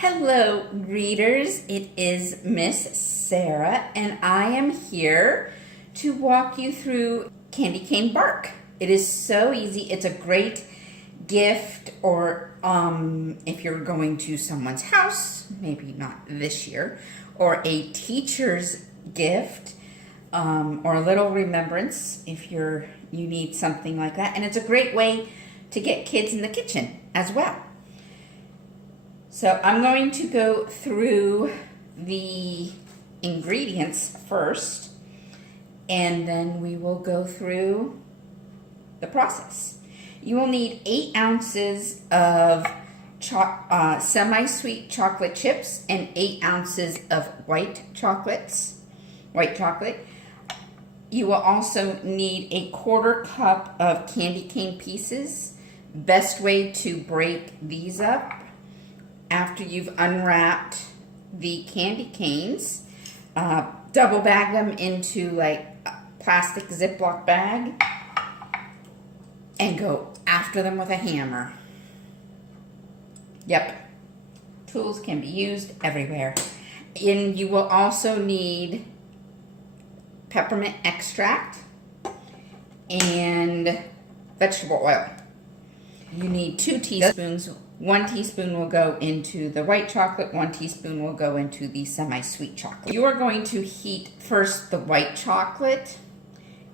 Hello, readers. It is Miss Sarah, and I am here to walk you through candy cane bark. It is so easy. It's a great gift, or if you're going to someone's house, maybe not this year, or a teacher's gift, or a little remembrance if you need something like that. And it's a great way to get kids in the kitchen as well. So I'm going to go through the ingredients first, and then we will go through the process. You will need 8 ounces of semi-sweet chocolate chips and 8 ounces of white chocolate. You will also need a 1/4 cup of candy cane pieces. Best way to break these up, after you've unwrapped the candy canes, double bag them into like a plastic Ziploc bag and go after them with a hammer. Yep, tools can be used everywhere. And you will also need peppermint extract and vegetable oil. You need 2 teaspoons. 1 teaspoon will go into the white chocolate, 1 teaspoon will go into the semi-sweet chocolate. You are going to heat first the white chocolate,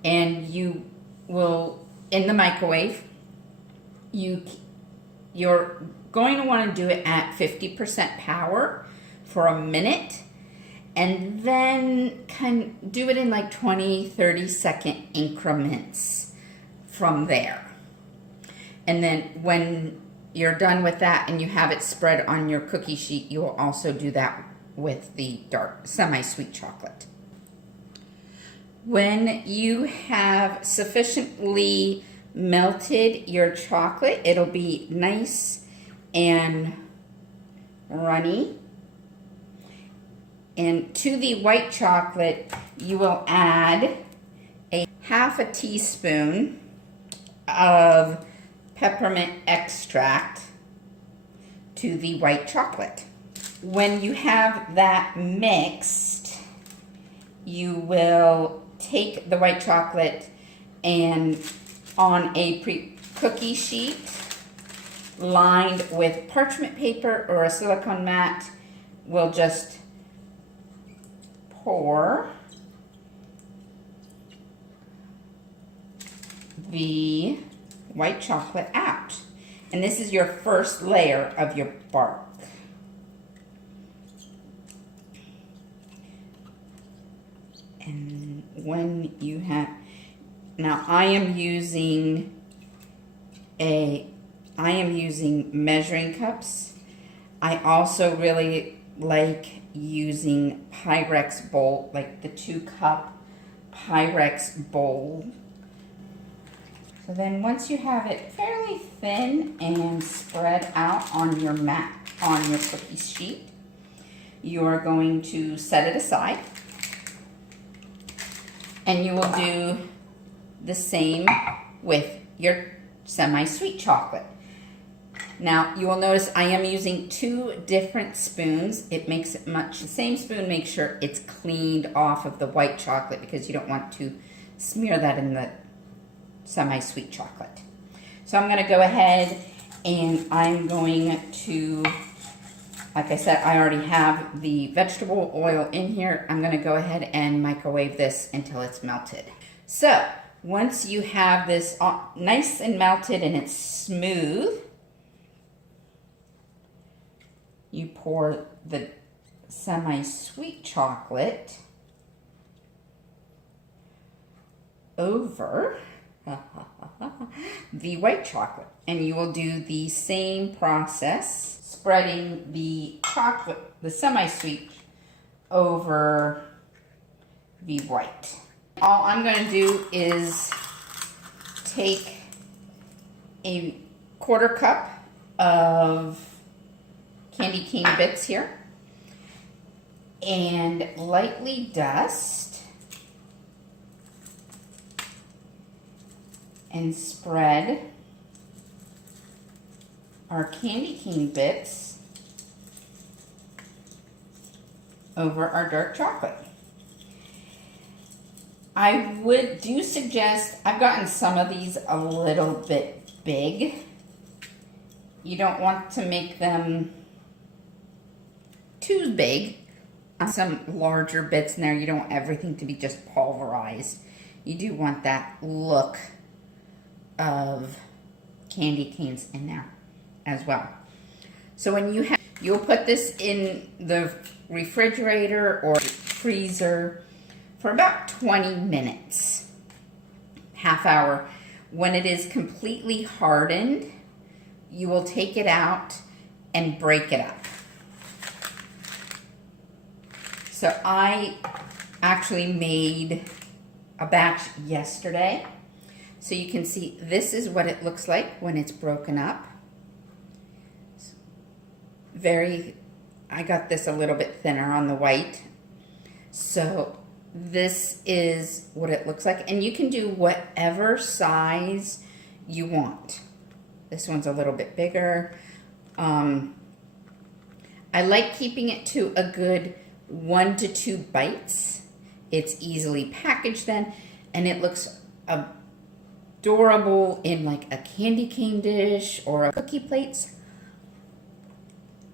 and you will, in the microwave, you're going to want to do it at 50% power for a minute, and then do it in like 20-30 second increments from there. And then when you're done with that and you have it spread on your cookie sheet, you will also do that with the dark semi-sweet chocolate. When you have sufficiently melted your chocolate, it'll be nice and runny. And to the white chocolate, you will add a 1/2 teaspoon of peppermint extract to the white chocolate. When you have that mixed, you will take the white chocolate and on a cookie sheet lined with parchment paper or a silicone mat, we'll just pour the white chocolate out. And this is your first layer of your bark. And when you have, now I am using measuring cups. I also really like using Pyrex bowl, like the 2-cup Pyrex bowl. So then once you have it fairly thin and spread out on your mat, on your cookie sheet, you are going to set it aside. And you will do the same with your semi-sweet chocolate. Now you will notice I am using 2 different spoons. It makes it much, the same spoon, make sure it's cleaned off of the white chocolate because you don't want to smear that in the semi-sweet chocolate. So I'm going to go ahead and I'm going to, like I said, I already have the vegetable oil in here. I'm going to go ahead and microwave this until it's melted. So once you have this nice and melted and it's smooth, you pour the semi-sweet chocolate over the white chocolate, and you will do the same process, spreading the chocolate, the semi-sweet, over the white. All I'm going to do is take a 1/4 cup of candy cane bits here and lightly dust and spread our candy cane bits over our dark chocolate. I do suggest, I've gotten some of these a little bit big. You don't want to make them too big. Some larger bits in there. You don't want everything to be just pulverized. You do want that look of candy canes in there as well. So when you'll put this in the refrigerator or freezer for about 20 minutes, half hour. When it is completely hardened, you will take it out and break it up. So I actually made a batch yesterday. So you can see this is what it looks like when it's broken up. I got this a little bit thinner on the white. So this is what it looks like. And you can do whatever size you want. This one's a little bit bigger. I like keeping it to a good 1 to 2 bites. It's easily packaged then, and it looks adorable in like a candy cane dish or a cookie plates,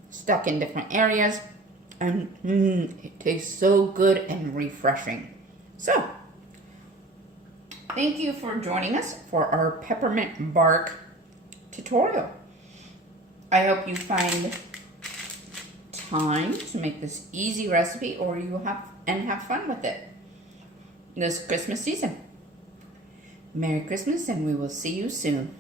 stuck in different areas, and it tastes so good and refreshing. So, thank you for joining us for our peppermint bark tutorial. I hope you find time to make this easy recipe, or you have fun with it this Christmas season. Merry Christmas, and we will see you soon.